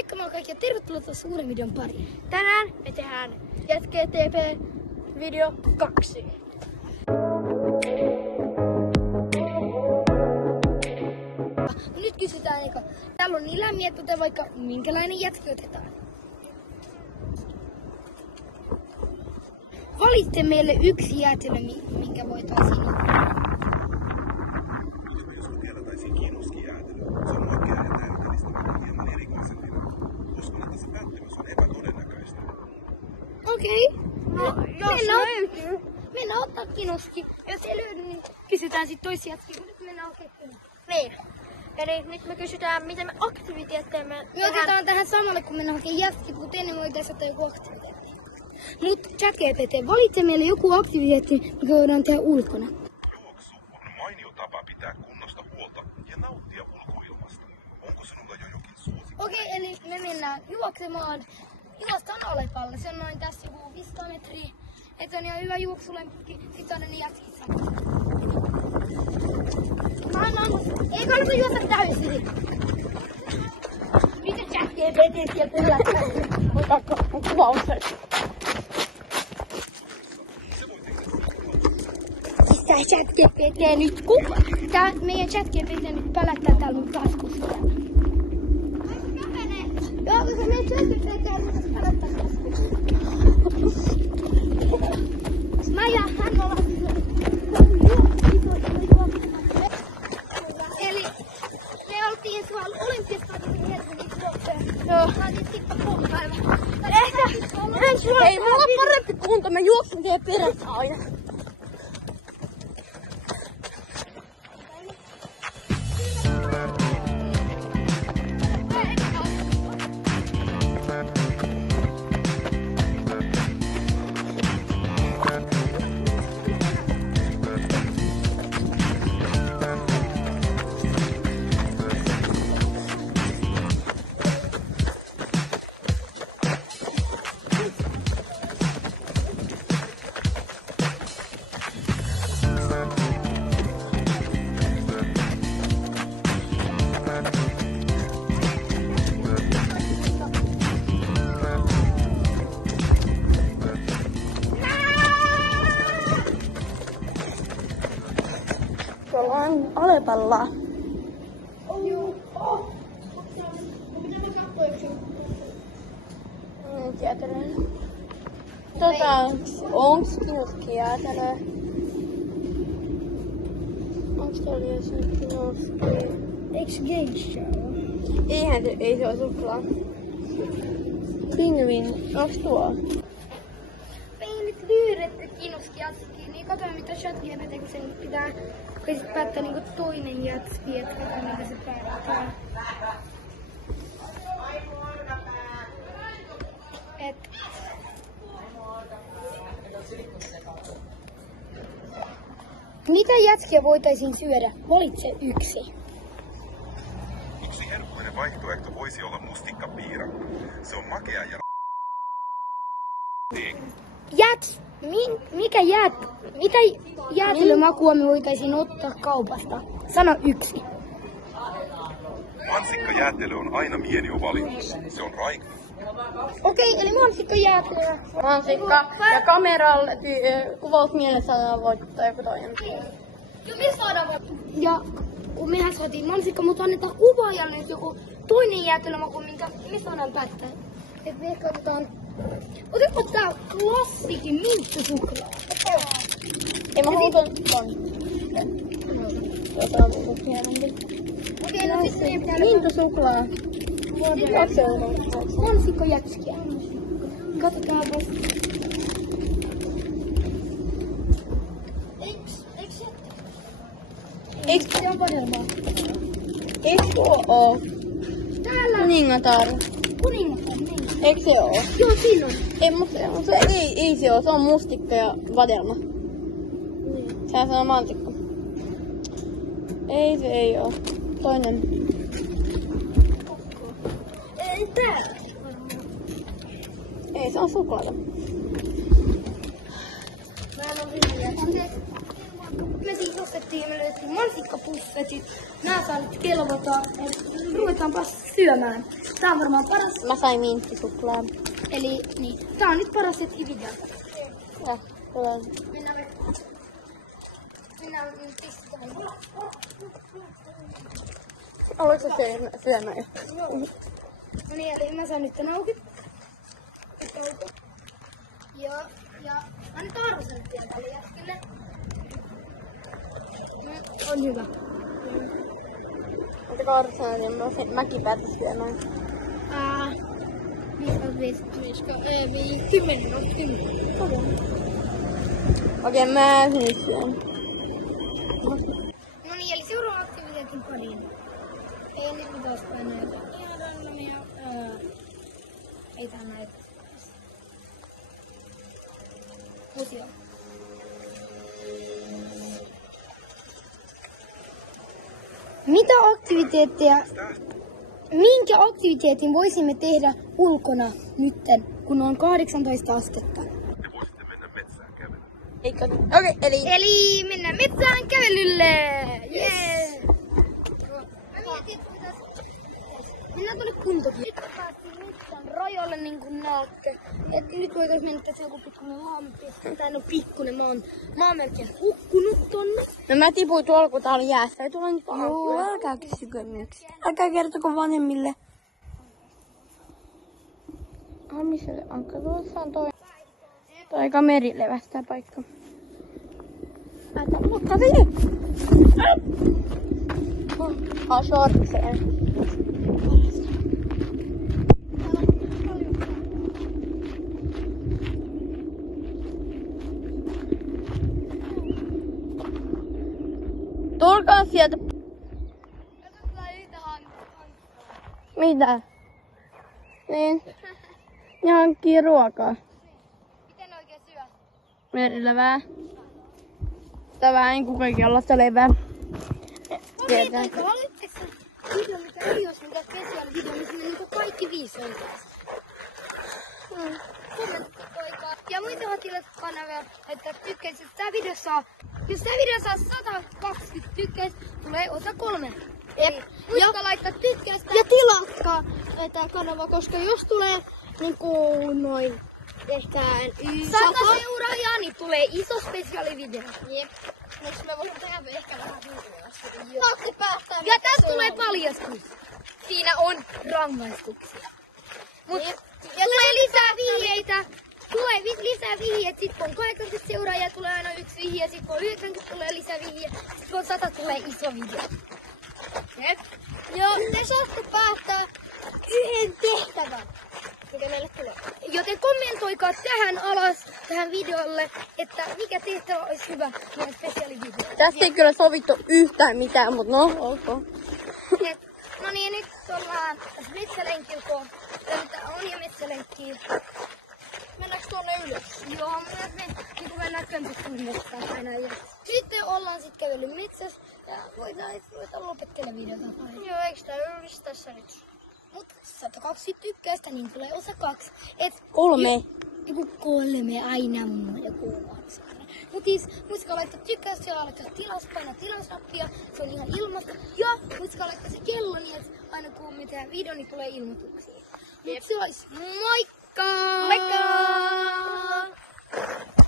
Moikka moi kaikki ja tervetuloa tuossa uuden videon pariin. Tänään me tehdään JetGTP video 2. Nyt kysytään, eikö täällä on niin lämmin, että vaikka minkälainen jätki otetaan. Valitse meille yksi jäätelö, minkä voitaisiin ottaa. Jos me tiedätäisiin Kinoskin jäätelö, se on makea ja täydellistä, mutta hieman erikoisempina. Uskon, että se pettymys on epätodennäköistä. Okei. Mennään ottaa Kinoski. Jos ei löydy, niin Kysytään sitten toisia jätkiä, nyt mennään oikein. niin. Eli nyt me kysytään, miten me aktiviteetteja me Me otetaan tähän samalle, kun mennään hakemaan jätkiä, mutta ennen voitaisiin ottaa joku aktiviteetti. Mut ChatGPT, valitse meille joku aktiviteetti, mikä voidaan tehdä ulkona. Juoksu on mainio tapa pitää kunnosta huolta ja nauttia ulkoilmasta. Onko sinulla jo jokin suosikki? Okei, eli me mennään juoksemaan. Juostaan Alepalle, se on noin tässä joku 500 metriä. Että on ihan hyvä juoksulempikki, sit on ne jätkit. Anna. Ei kannata juosta täysin. Miten ChatGPT sieltä yllättää? Otatko kuvaukset? Siis tää ChatGPT nyt tää meidän ChatGPT nyt pälättää täällä mun taskussa. Joo, koska meidän ChatGPT nyt pälättää taskussa. Mä ja hän ollaan eli me oltiin tuolla Olympiastadionilla Helsingissä juoksuja. Joo. Saatiin sitten puolipäivä. Ei, mulla on parempi kunto, mä juoksen teidän perässä aina. Ollaan Alepalla. Jäätelöä. Onks Kinoski jäätelöä? Onks täällä edes nyt Kinoski? Eiks geisha? Ei se oo suklaa. Pingvin, onks tuo? Peilit lyydetty Kinoski jatski, niin katsotaan mitä ChatGPT, kun sen pitää sit päättää niinku toinen jatski, et katsotaan mitä se päättää. Mitä jätkiä voitaisiin syödä? Valitse yksi. Yksi herkullinen vaihtoehto voisi olla mustikkapiirakka. Se on makea ja Mitä jäätelömakua me voitaisiin ottaa kaupasta? Sano yksi. mansikkajäätelö on aina mieniovalitus. Se on raikka. Okei, eli mansikkajäätelö. Mansikka ja kameralla kuvausmielessä voittaa joku toinen. Ja kun mehän saatiin mansikka, mutta annetaan kuvaajalle joku toinen jäätelömaku, minkä me saadaan päättää. Et me ehkä otetaan... Otetko tää klassikin minttusuklaa? Ei mä huutan ton. Okei, no sit meidän pitää... Minttusuklaa. 2 euroa. Mansikkajätskiä. Katsotaan vasta. Eiks Se on vadelmaa. Eiks tuo oo? Täällä Kuningatar. kuningatar, niin. Eiks se oo? Joo, siinä on. Ei, mutta ei se oo. Se on mustikka ja vadelma. Sehän se on mansikka. Ei se ei oo. Toinen. Ei tää. Ei, se on suklaata. Mä en oo villiä. Me siis nyt ostettiin ja me löytiin mansikkapussetit. Nää saa nyt kelvota. Ruvetaanpas syömään. Tää on varmaan paras. Mä sain minttisuklaa. Eli niin. Tää on nyt paras hetki videolta. Mennään vettaan. Mennään pistetään. Aloitko sä syömään? Joo. No niin, eli mä saan nyt tän auki. Ja annetaan arvosanat vielä tälle jätkelle. On hyvä. Antakaa arvosanat, mäkin päätin syömään. 10. Okei, mä nyt syön. No niin, eli seuraava aktiviteetin pariin. Ei nyt mitään näitä. Ei tää näitä. Mut joo. Mitä aktiviteetteja, minkä aktiviteetin voisimme tehdä ulkona nytten, kun on 18 astetta? Te voisitte mennä metsään kävelemään. Eikö? Okei, Eli mennään metsään kävelylle! Jee! Mä mietin, että mennään tuonne kuntokin. Nyt päästiin metsän rajalle niin kuin näette. Et nyt voitais mennä tässä joku pikkuinen maamerkki. Tää on pikkuinen maamerkki hukkunut tonne. no mä tipuin tuolla, kun tää oli jäässä. Ei tulla nyt pahaa. Joo, älkää kysykö miksi. Älkää kertoko vanhemmille. Missä se ankka? Tuossa on toi aika merilevästä paikka. Mutta se shortseen. Tulkaa sieltä. Mitä? Niin. Ja hankkii ruokaa. Miten oikein syö? Merilevää. Sitä vähän niin kuin kaikilla lasta leipää. Tietää. Eikö valitteko video, mikä ei olisi mikä special video, missä me niinku kaikki 5 oikeasti? Kommentoikaa. Ja muistakaa tilata kanavaa, että tykkäisit tää video saa. Jos tää video saa 120 tykkäistä, tulee osa 3. Eli muistakaa laittaa tykkäistä. Ja tilatkaa tää kanava, koska jos tulee niinku noin ehkä 100 seuraajaa, niin tulee iso spesiaalivideo. Jep. Miksi me voimme tehdä ehkä vähän videoa? Saatte päättää. Ja tästä tulee paljastus. Siinä on rangaistuksia. Mut tulee lisää vihjeitä. Tulee lisää vihjeitä. Sit kun on 80 seuraajaa, tulee aina 1 vihje. Sit kun on 90, tulee lisää vihje. Sit kun on 100, tulee iso video. Jep. Joo, te saatte päättää yhden tehtävän, mikä meille tulee. Joten kommentoikaa tähän alas, tähän videolle, että mikä tehtävä olisi hyvä meidän spesiaalivideo. Tästä ei kyllä sovittu yhtään mitään, mutta no, ok. No niin, nyt ollaan metsälenkillä, kun on jo metsälenkkiä. Mennäänkö tuonne ylös? Joo, niin mennään kömpyttyyn metsään aina. Ja sitten ollaan sitten kävellyt metsässä ja voidaan lopettele videota. Joo, eikö tää ylös tässä nyt? Mut 120 tykkäystä, niin tulee osa 2. 3. Joku 3 aina mun joku aksana. Mut siis muistakaa laittaa tykkäystä ja laittaa painaa tilausnappia. Se on ihan ilmasta. Ja muistakaa laittaa se kello niin, että aina kun me tehdään video, niin tulee ilmoituksia. Mut se olisi moikka! Moikka!